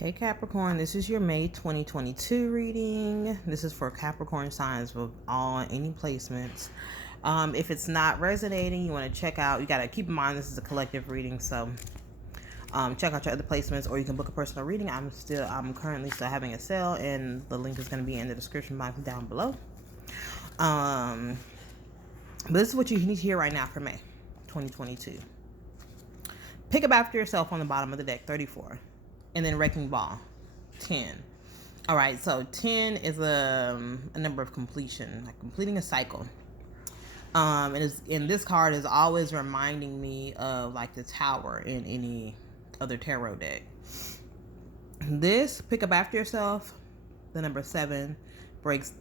Hey Capricorn, this is your May 2022 reading. This is for Capricorn signs with all any placements. If it's not resonating, you want to check out, you got to keep in mind this is a collective reading, so check out your other placements, or you can book a personal reading. I'm currently still having a sale, and the link is going to be in the description box down below. But this is what you need to hear right now for May 2022. Pick up after yourself on the bottom of the deck, 34. And then Wrecking Ball, 10. All right, so 10 is a number of completion, like completing a cycle. And this card is always reminding me of like the Tower in any other tarot deck. This pick up after yourself, the number 7 breaks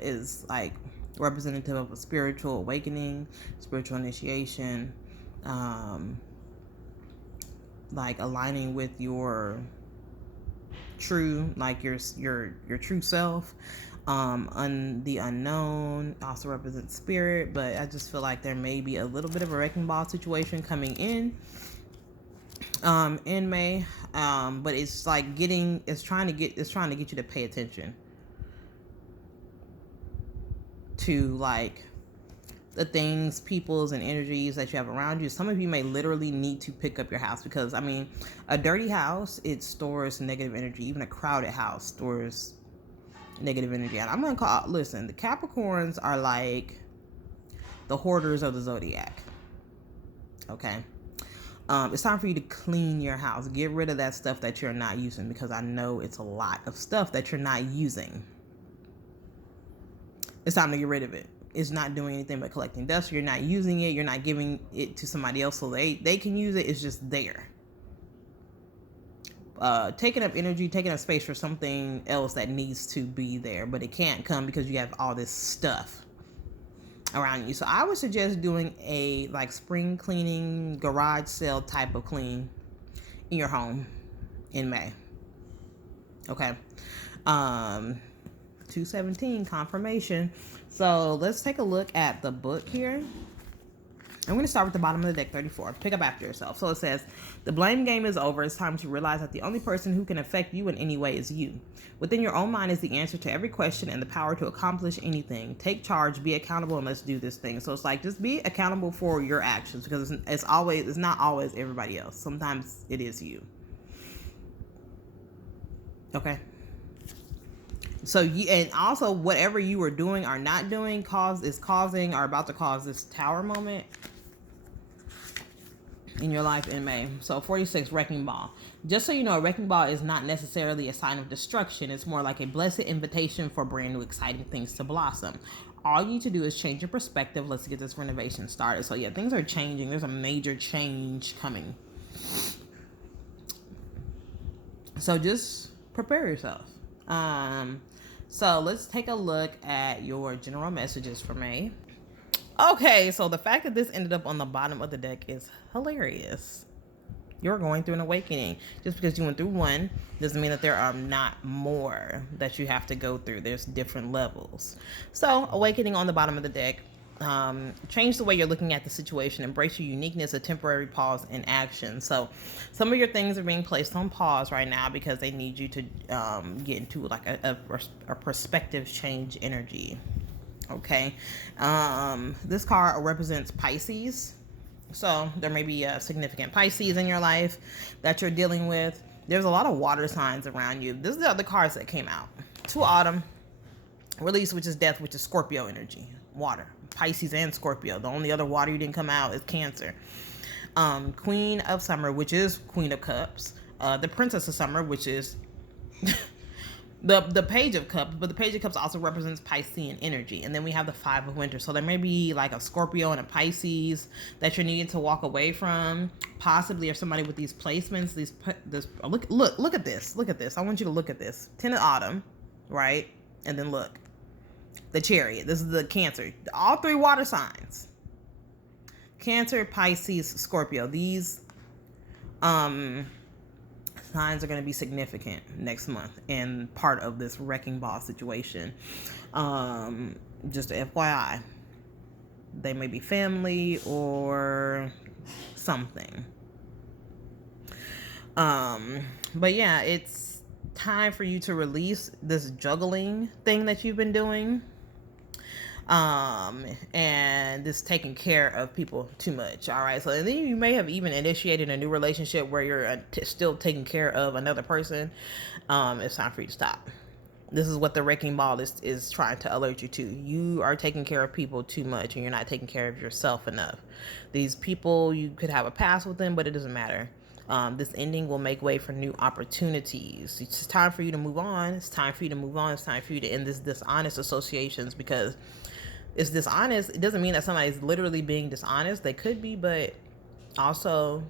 is like representative of a spiritual awakening, spiritual initiation, like aligning with your true, like your true self. The unknown also represents spirit, but I just feel like there may be a little bit of a wrecking ball situation coming in May. But it's like it's trying to get you to pay attention to like the things, peoples, and energies that you have around you. Some of you may literally need to pick up your house, because I mean, a dirty house, it stores negative energy. Even a crowded house stores negative energy. And I'm gonna listen, the Capricorns are like the hoarders of the zodiac. Okay, it's time for you to clean your house. Get rid of that stuff that you're not using, because I know it's a lot of stuff that you're not using. It's time to get rid of it. It's not doing anything but collecting dust. You're not using it. You're not giving it to somebody else so they can use it. It's just there. Taking up energy, taking up space for something else that needs to be there, but it can't come because you have all this stuff around you. So I would suggest doing a like spring cleaning, garage sale type of clean in your home in May. Okay. 217 confirmation. So let's take a look at the book here. I'm going to start with the bottom of the deck, 34. Pick up after yourself. So it says, the blame game is over. It's time to realize that the only person who can affect you in any way is you. Within your own mind is the answer to every question and the power to accomplish anything. Take charge, be accountable, and let's do this thing. So it's like, just be accountable for your actions, because it's not always everybody else. Sometimes it is you. Okay. So and also whatever you were doing or not doing is causing or about to cause this Tower moment in your life in May. So 46, Wrecking Ball. Just so you know, a wrecking ball is not necessarily a sign of destruction. It's more like a blessed invitation for brand new exciting things to blossom. All you need to do is change your perspective. Let's get this renovation started. So yeah, things are changing. There's a major change coming. So just prepare yourself. So let's take a look at your general messages for May. Okay, so the fact that this ended up on the bottom of the deck is hilarious. You're going through an awakening. Just because you went through one doesn't mean that there are not more that you have to go through. There's different levels. So awakening on the bottom of the deck. Change the way you're looking at the situation. Embrace your uniqueness, a temporary pause in action. So some of your things are being placed on pause right now because they need you to get into like a perspective change energy. Okay. This card represents Pisces. So there may be a significant Pisces in your life that you're dealing with. There's a lot of water signs around you. This is the other cards that came out. 2 Autumn, Release, which is death, which is Scorpio energy. Water, Pisces and Scorpio. The only other water you didn't come out is Cancer. Queen of Summer, which is Queen of Cups. The Princess of Summer, which is the Page of Cups, but the Page of Cups also represents Piscean energy. And then we have the 5 of Winter. So there may be like a Scorpio and a Pisces that you're needing to walk away from, possibly, or somebody with these placements. Look at this. Look at this. I want you to look at this. 10 of Autumn, right? And then look, the Chariot. This is the Cancer. All 3 water signs. Cancer, Pisces, Scorpio. These signs are going to be significant next month and part of this wrecking ball situation. Just a FYI, they may be family or something. But yeah, it's time for you to release this juggling thing that you've been doing. And this taking care of people too much. All right. So and then you may have even initiated a new relationship where you're still taking care of another person. It's time for you to stop. This is what the wrecking ball is trying to alert you to. You are taking care of people too much and you're not taking care of yourself enough. These people, you could have a past with them, but it doesn't matter. This ending will make way for new opportunities. It's time for you to move on. It's time for you to move on. It's time for you to end this dishonest associations, because it's dishonest. It doesn't mean that somebody's literally being dishonest. They could be, but also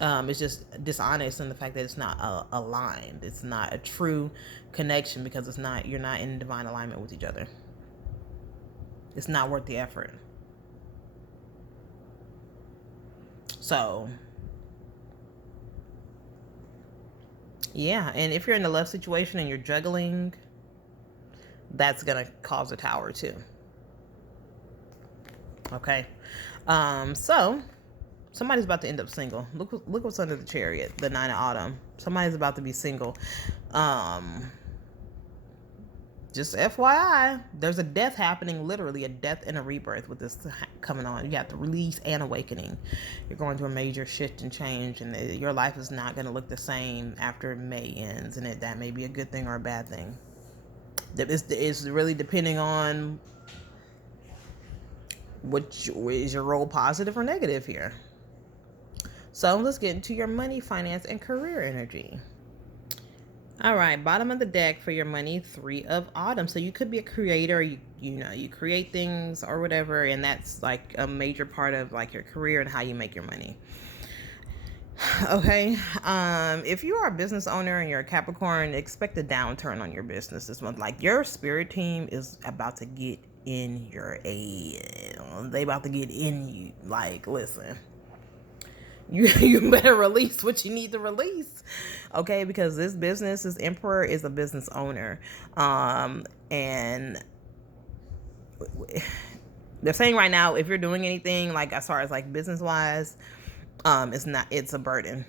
it's just dishonest in the fact that it's not aligned. It's not a true connection because you're not in divine alignment with each other. It's not worth the effort. So yeah, and if you're in a love situation and you're juggling, that's gonna cause a tower too. Okay. So somebody's about to end up single. Look what's under the Chariot, the Nine of Autumn. Somebody's about to be single. Just FYI, there's a death happening, literally a death and a rebirth with this coming on. You have the release and awakening. You're going through a major shift and change, and your life is not going to look the same after May ends, and that may be a good thing or a bad thing. It's really depending on is your role, positive or negative here. So let's get into your money, finance, and career energy. All right, bottom of the deck for your money, Three of Autumn. So you could be a creator, you create things or whatever, and that's like a major part of like your career and how you make your money. Okay, if you are a business owner and you're a Capricorn, expect a downturn on your business this month. Like your spirit team is about to get in your aid. They about to get in you. Like, listen. You better release what you need to release, okay? Because this Emperor is a business owner, and they're saying right now, if you're doing anything like as far as like business wise, it's a burden,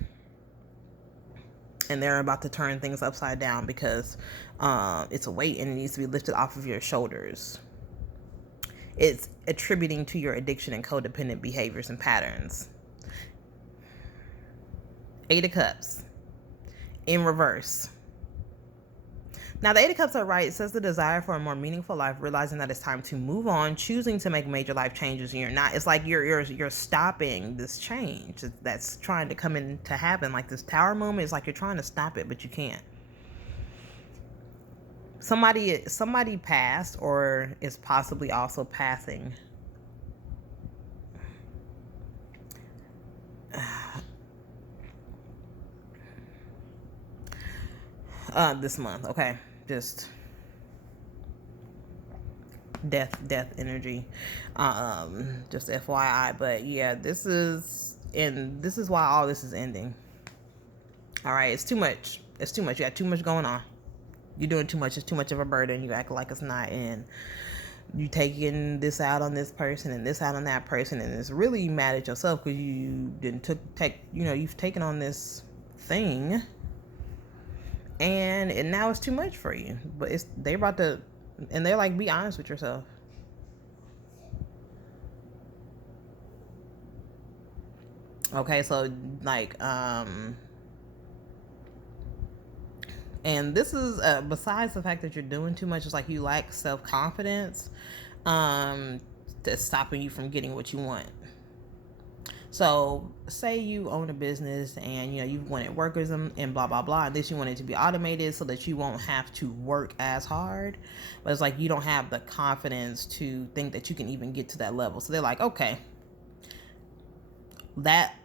and they're about to turn things upside down because it's a weight and it needs to be lifted off of your shoulders. It's attributing to your addiction and codependent behaviors and patterns. Eight of Cups in reverse. Now, the Eight of Cups are right. It says the desire for a more meaningful life, realizing that it's time to move on, choosing to make major life changes, and you're not. It's like you're stopping this change that's trying to come in to happen. Like this Tower moment is like you're trying to stop it, but you can't. Somebody passed or is possibly also passing. This month, okay, just death energy, just FYI. But yeah, this is why all this is ending. All right, it's too much. You got too much going on. You're doing too much. It's too much of a burden. You act like it's not, and you taking this out on this person and this out on that person, and it's really mad at yourself because you didn't you've taken on this thing. And now it's too much for you. But they're about to, and they're like, be honest with yourself. Okay, so like, and this is besides the fact that you're doing too much, it's like you lack self-confidence, that's stopping you from getting what you want. So say you own a business and you wanted workers and blah blah blah, and this you want it to be automated so that you won't have to work as hard, but it's like you don't have the confidence to think that you can even get to that level. So they're like, okay, that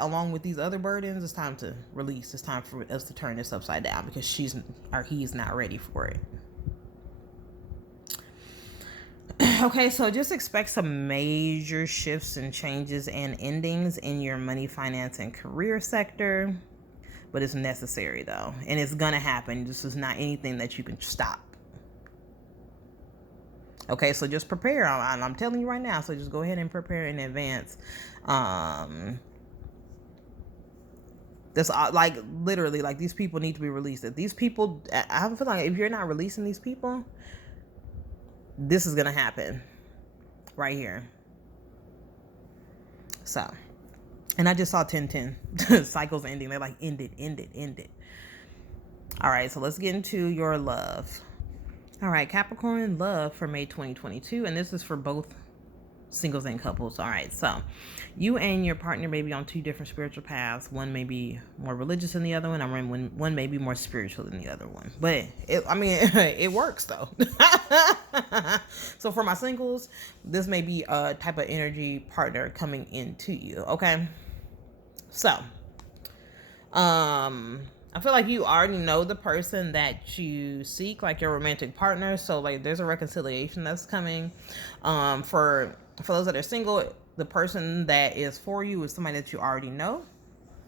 along with these other burdens, it's time to release. It's time for us to turn this upside down because he's not ready for it. Okay, so just expect some major shifts and changes and endings in your money, finance, and career sector. But it's necessary, though. And it's going to happen. This is not anything that you can stop. Okay, so just prepare. I'm telling you right now. So just go ahead and prepare in advance. That's like literally like these people need to be released. If these people, I feel like if you're not releasing these people, this is gonna happen right here. So, and I just saw 1010 cycles ending. They're like ended. All right, so let's get into your love. All right, Capricorn Love for May 2022, and this is for both singles and couples. All right, so you and your partner may be on two different spiritual paths. One may be more religious than the other one. One may be more spiritual than the other one. But it works though. So for my singles, this may be a type of energy partner coming into you. Okay, so I feel like you already know the person that you seek, like your romantic partner. So like there's a reconciliation that's coming. For those that are single, the person that is for you is somebody that you already know.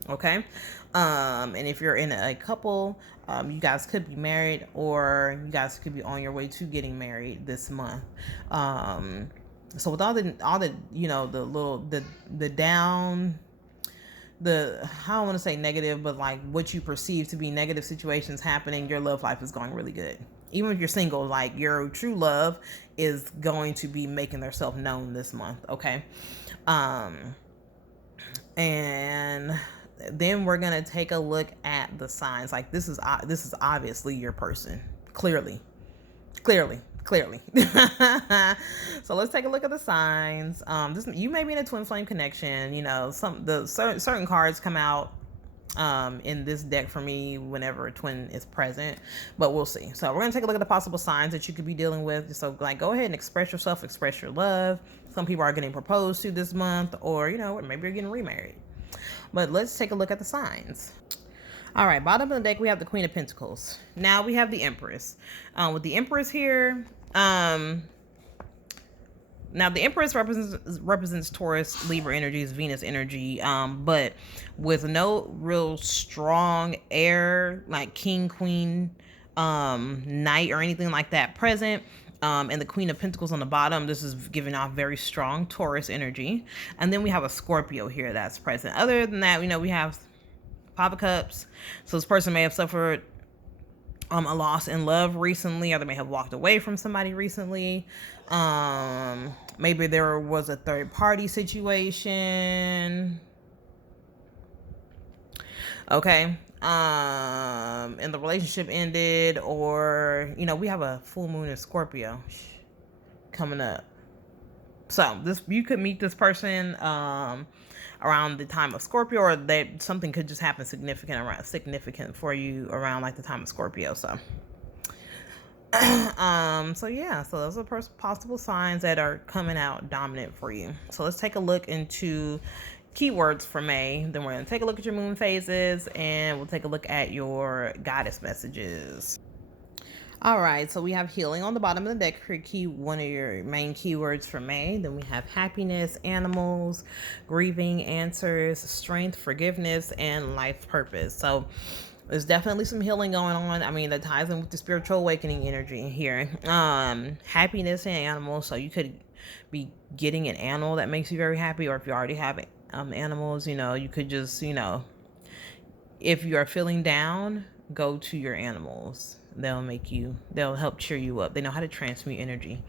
Okay. And if you're in a couple, you guys could be married, or you guys could be on your way to getting married this month. So with all the you know, the down, I don't want to say negative, but like what you perceive to be negative situations happening, your love life is going really good. Even if you're single, like your true love is going to be making themselves known this month. Okay. And then we're going to take a look at the signs. Like this is obviously your person. Clearly. So let's take a look at the signs. You may be in a twin flame connection. You know, certain cards come out in this deck for me whenever a twin is present, but we'll see. So we're gonna take a look at the possible signs that you could be dealing with. So like, go ahead and express yourself, express your love. Some people are getting proposed to this month, or you know, maybe you're getting remarried. But let's take a look at the signs. All right, bottom of the deck, we have the Queen of Pentacles. Now we have the Empress. With the Empress here, now the Empress represents Taurus, Libra energies, Venus energy, but with no real strong air, like King, Queen, Knight, or anything like that present. And the Queen of Pentacles on the bottom, this is giving off very strong Taurus energy. And then we have a Scorpio here that's present. Other than that, you know, we have Five of Cups. So this person may have suffered a loss in love recently, or they may have walked away from somebody recently. Maybe there was a third party situation. Okay. And the relationship ended, or you know, we have a full moon in Scorpio coming up. So you could meet this person around the time of Scorpio, or that something could just happen significant for you around like the time of Scorpio. So so yeah, so those are possible signs that are coming out dominant for you. So let's take a look into keywords for May. Then we're going to take a look at your moon phases, and we'll take a look at your goddess messages. All right, so we have healing on the bottom of the deck for one of your main keywords for May. Then we have happiness, animals, grieving, answers, strength, forgiveness, and life purpose. So there's definitely some healing going on. I mean, that ties in with the spiritual awakening energy here. Happiness and animals. So you could be getting an animal that makes you very happy, or if you already have animals, you know, you could just, you know, if you are feeling down, go to your animals. They'll help cheer you up. They know how to transmute energy.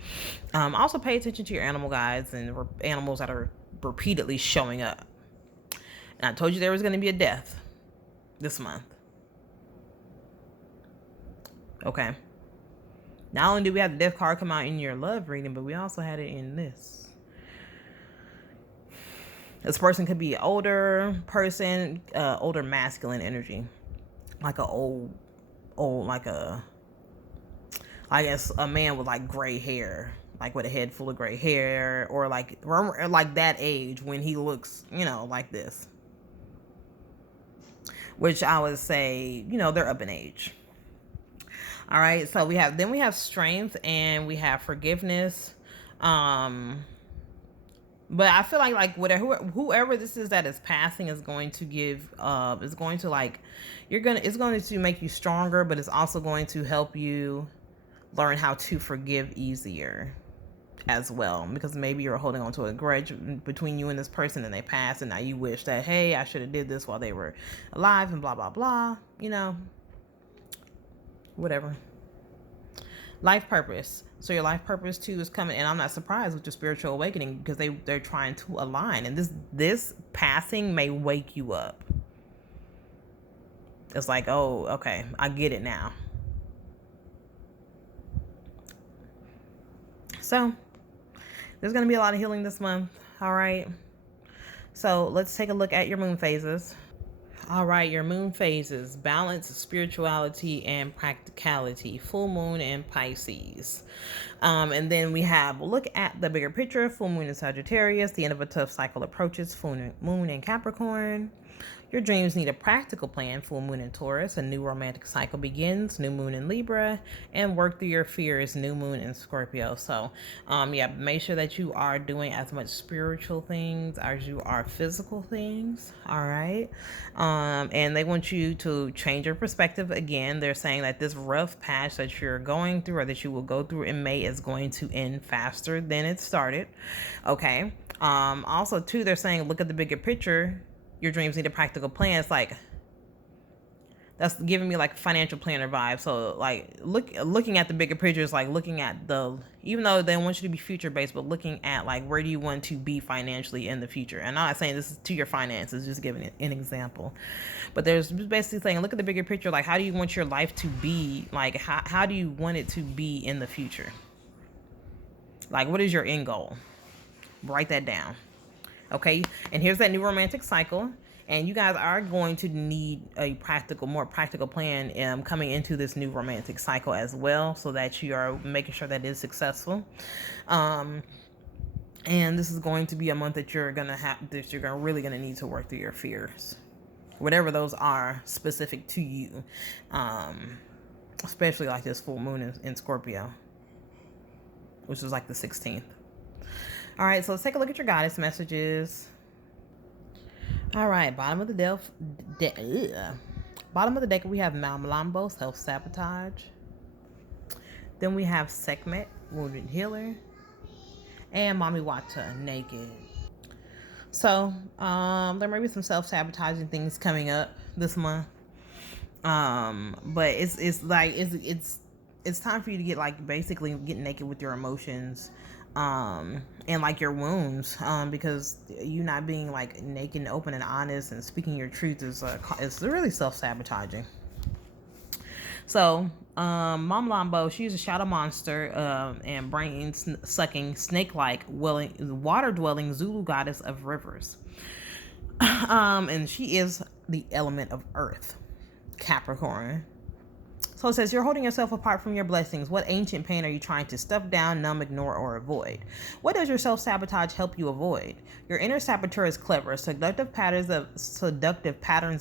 Also pay attention to your animal guides and animals that are repeatedly showing up. And I told you there was going to be a death this month. Okay. Not only did we have the death card come out in your love reading, but we also had it in this. This person could be an older person, older masculine energy. Like a I guess a man with like gray hair, like with a head full of gray hair, or like that age when he looks, you know, like this. Which I would say, you know, they're up in age. All right, so we have strength, and we have forgiveness. But I feel like whoever this is that is passing is going to give is going to like it's going to make you stronger, but it's also going to help you learn how to forgive easier. as well, because maybe you're holding on to a grudge between you and this person and they passed, and now you wish that, hey, I should have did this while they were alive and blah blah blah, you know, whatever. Life purpose. So your life purpose too is coming, and I'm not surprised with your spiritual awakening, because they're trying to align, and this passing may wake you up. It's like, oh, okay, I get it now. So there's going to be a lot of healing this month. All right. So let's take a look at your moon phases. All right, your moon phases: balance, spirituality, and practicality. Full moon in Pisces. And then we have, look at the bigger picture. Full moon in Sagittarius. The end of a tough cycle approaches. Full moon in Capricorn. Your dreams need a practical plan. Full moon in Taurus. A new romantic cycle begins. New moon in Libra. And work through your fears. New moon in Scorpio. So, yeah, make sure that you are doing as much spiritual things as you are physical things. All right. And they want you to change your perspective. Again, they're saying that this rough patch that you're going through, or that you will go through in May, is going to end faster than it started. Okay. Also, too, they're saying, look at the bigger picture. Your dreams need a practical plan. It's like, that's giving me like financial planner vibe. So like looking at the bigger picture is like looking at even though they want you to be future based, but looking at like, where do you want to be financially in the future? And I'm not saying this is to your finances, just giving an example. But there's basically saying, look at the bigger picture. Like, how do you want your life to be? Like, how do you want it to be in the future? Like, what is your end goal? Write that down. Okay, and here's that new romantic cycle, and you guys are going to need a more practical plan coming into this new romantic cycle as well, so that you are making sure that it is successful. And this is going to be a month that you're really gonna need to work through your fears, whatever those are specific to you, especially like this full moon in Scorpio, which is like the 16th. All right, so let's take a look at your goddess messages. All right, bottom of the deck, we have Malmalambo, self-sabotage. Then we have Sekhmet, wounded healer, and Mami Wata, naked. So there may be some self-sabotaging things coming up this month. But it's time for you to get, like, basically get naked with your emotions. And like your wounds, because you not being like naked and open and honest and speaking your truth is really self-sabotaging. So Mom Lambo, she's a shadow monster, and brain sucking, snake-like, water-dwelling Zulu goddess of rivers. And she is the element of earth, Capricorn. So it says, you're holding yourself apart from your blessings. What ancient pain are you trying to stuff down, numb, ignore, or avoid? What does your self-sabotage help you avoid? Your inner saboteur is clever. Seductive patterns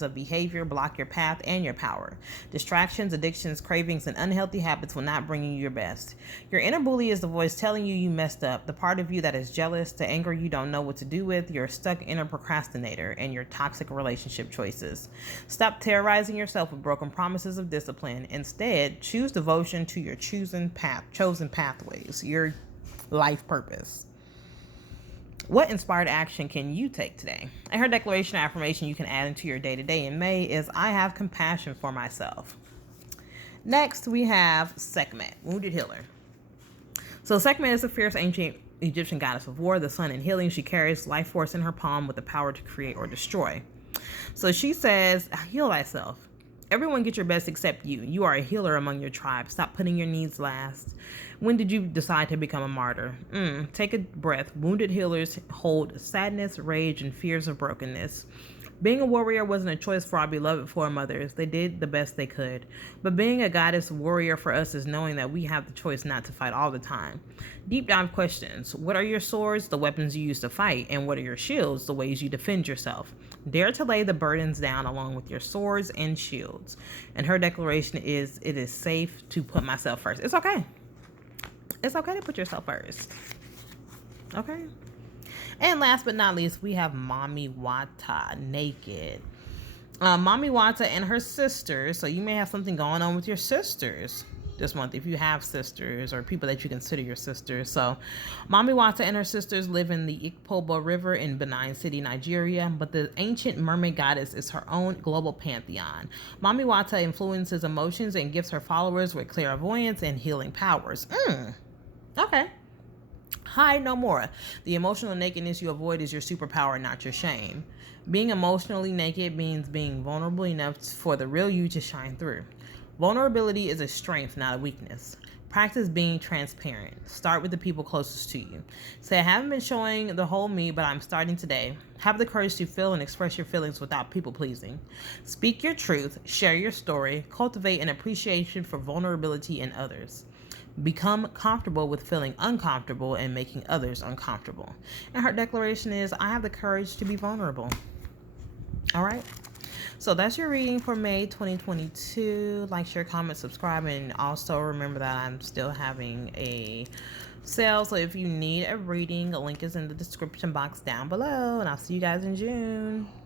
of behavior block your path and your power. Distractions, addictions, cravings, and unhealthy habits will not bring you your best. Your inner bully is the voice telling you messed up, the part of you that is jealous, the anger you don't know what to do with, your stuck inner procrastinator, and your toxic relationship choices. Stop terrorizing yourself with broken promises of discipline. Instead, choose devotion to your chosen pathways, your life purpose. What inspired action can you take today? And her declaration affirmation you can add into your day-to-day in May is, I have compassion for myself. Next, we have Sekhmet, wounded healer. So Sekhmet is a fierce ancient Egyptian goddess of war, the sun and healing. She carries life force in her palm with the power to create or destroy. So she says, heal thyself. Everyone get your best except you. You are a healer among your tribe. Stop putting your needs last. When did you decide to become a martyr? Take a breath. Wounded healers hold sadness, rage, and fears of brokenness. Being a warrior wasn't a choice for our beloved foremothers. They did the best they could. But being a goddess warrior for us is knowing that we have the choice not to fight all the time. Deep dive questions. What are your swords, the weapons you use to fight? And what are your shields, the ways you defend yourself? Dare to lay the burdens down along with your swords and shields. And her declaration is, it is safe to put myself first. It's okay. It's okay to put yourself first. Okay? And last but not least, we have Mami Wata, naked. Mami Wata and her sisters, so you may have something going on with your sisters. this month if you have sisters or people that you consider your sisters. So Mami Wata and her sisters live in the Ikpoba River in Benin City, Nigeria, but the ancient mermaid goddess is her own global pantheon. Mami Wata influences emotions and gives her followers with clairvoyance and healing powers. Okay. Hide no more. The emotional nakedness you avoid is your superpower, not your shame. Being emotionally naked means being vulnerable enough for the real you to shine through. Vulnerability is a strength, not a weakness. Practice being transparent. Start with the people closest to you. Say, I haven't been showing the whole me, but I'm starting today. Have the courage to feel and express your feelings without people pleasing. Speak your truth, share your story, cultivate an appreciation for vulnerability in others. Become comfortable with feeling uncomfortable and making others uncomfortable. And her declaration is, I have the courage to be vulnerable. All right. So that's your reading for May 2022. Like, share, comment, subscribe, and also remember that I'm still having a sale. So if you need a reading, a link is in the description box down below, and I'll see you guys in June.